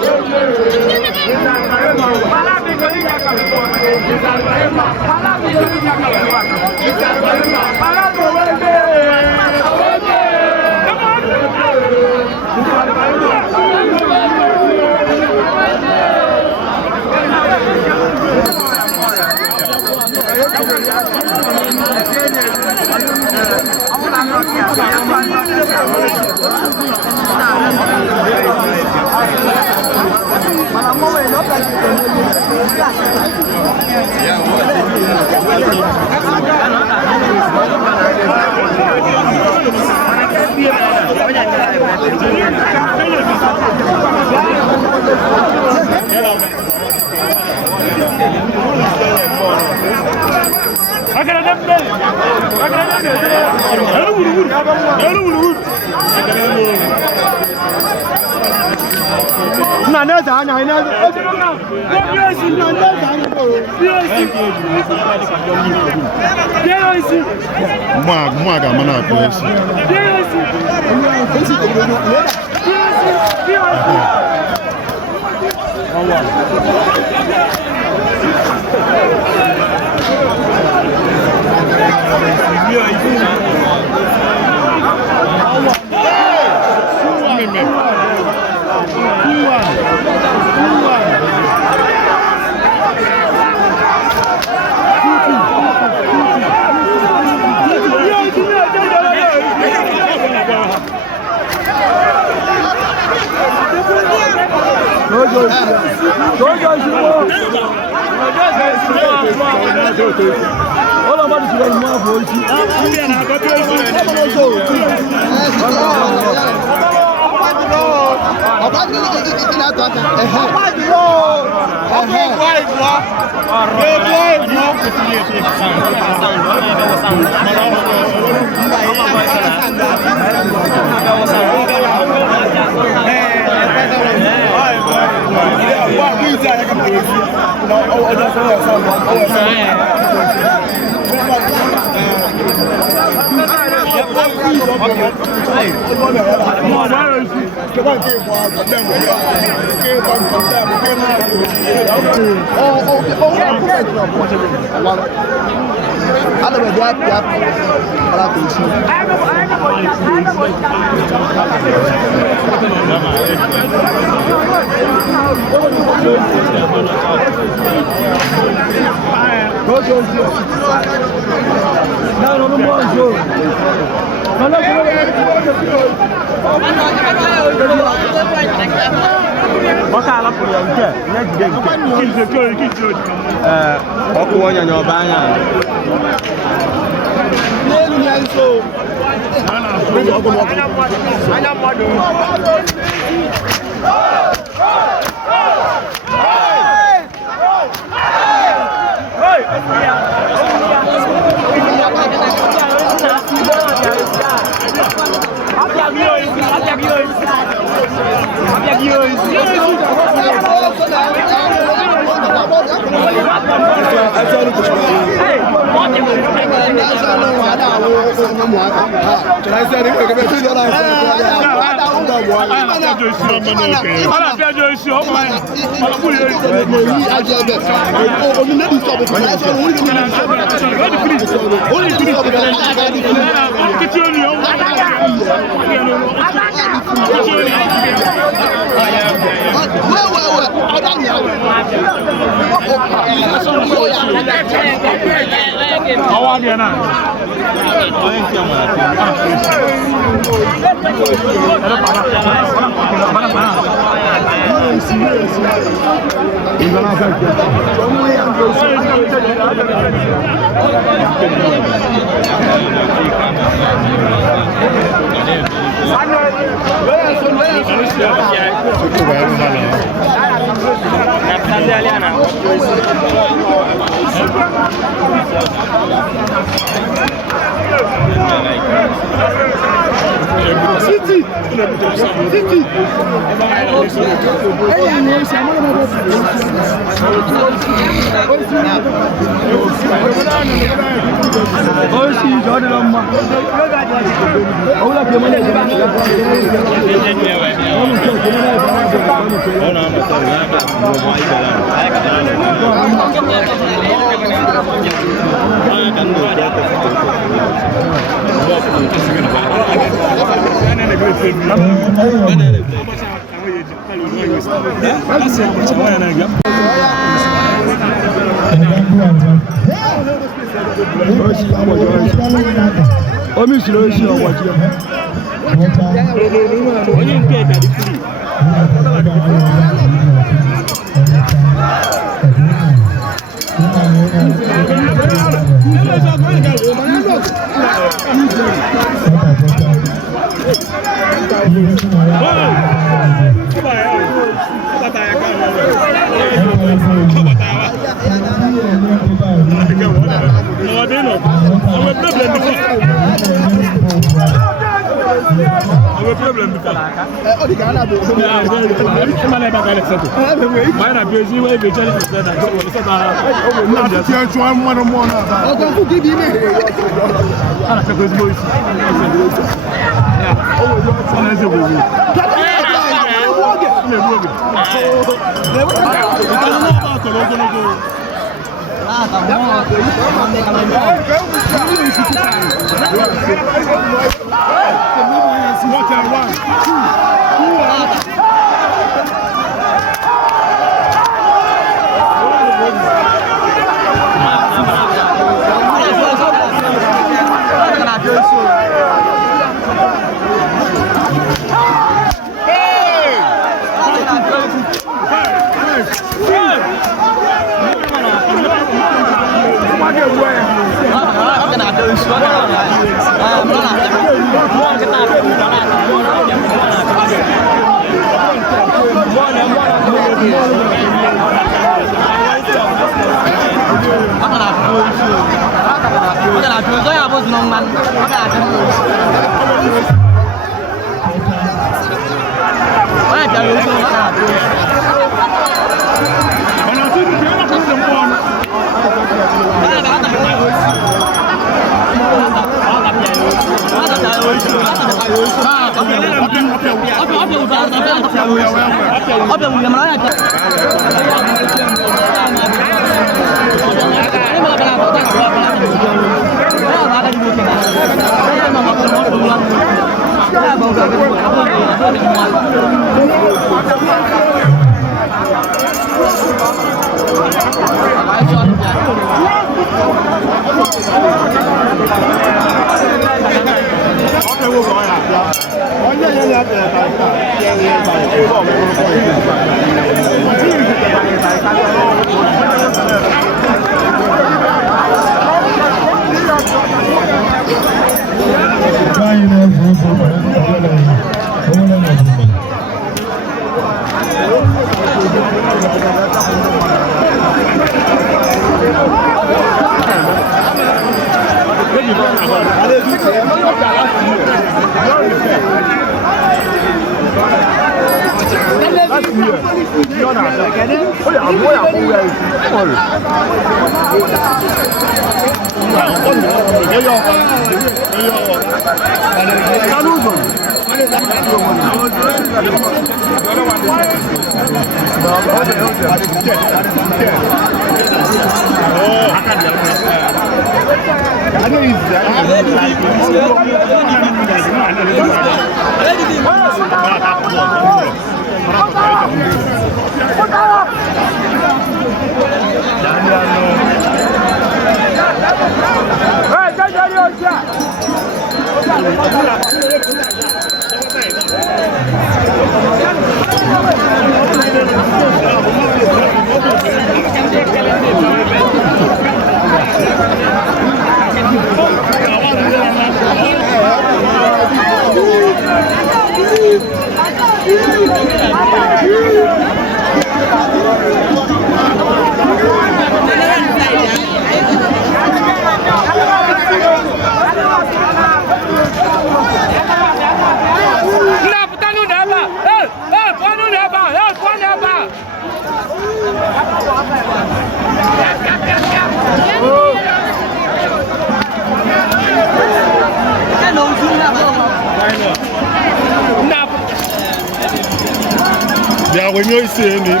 Yeah, when you see any man,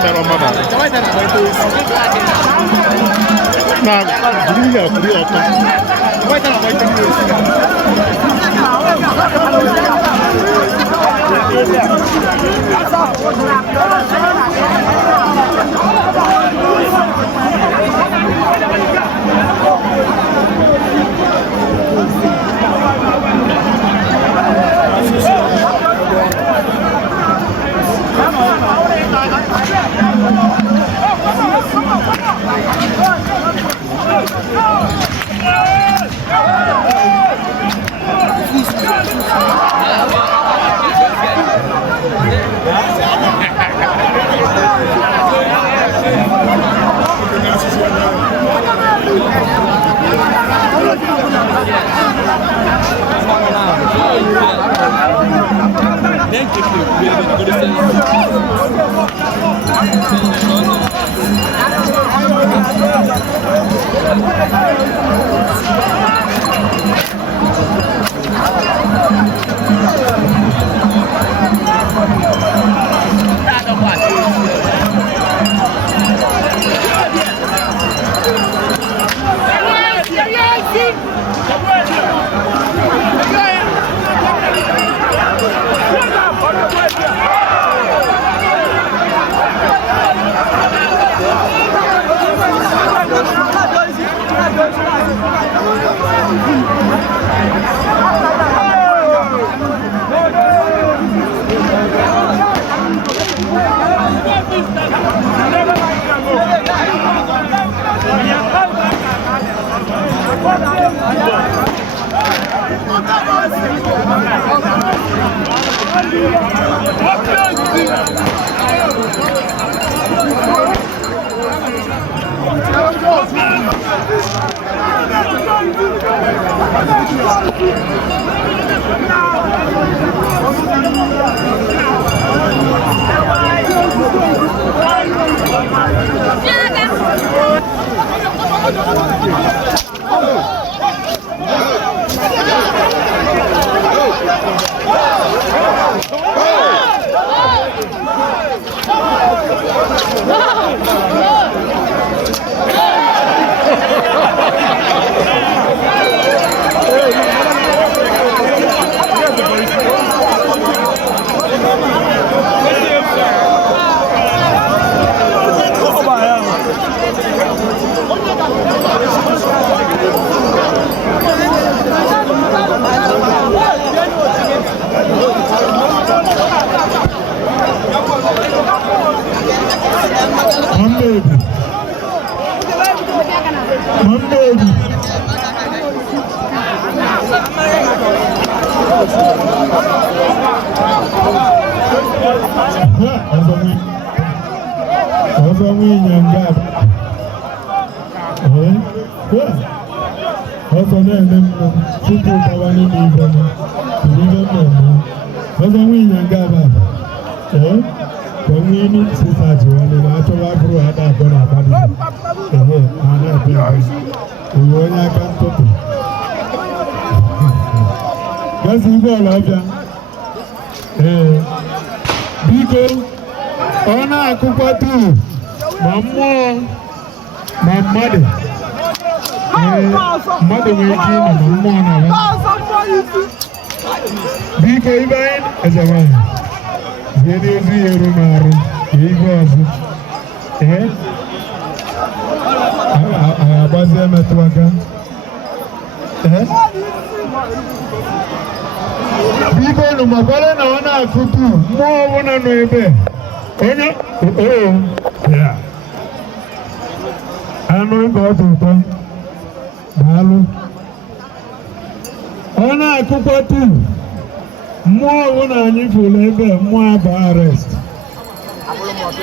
now, do you have the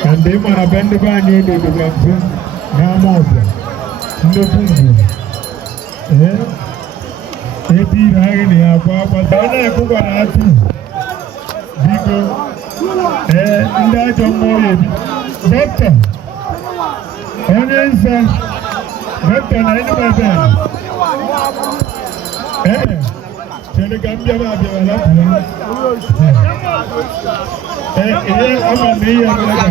And they might have been the band you do the vaccine. Now more. No food. Eti ragini apa dana kuka na ati. Biko. Nda jomo yebi. Doctor. Onyensa. Doctor na ini bebe. Chele gambia ba bia la pula. Ama ni ya bia.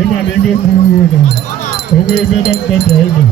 Ima ni be buru na. Ogo be doctor ibe.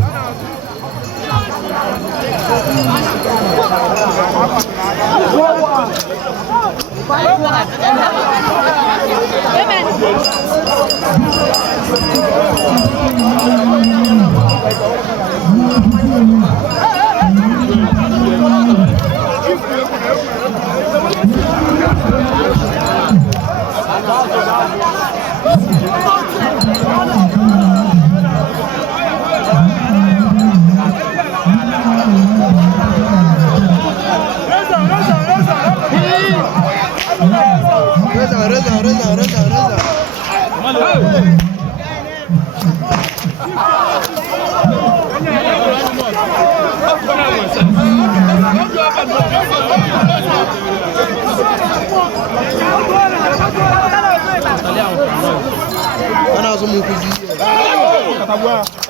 Awka.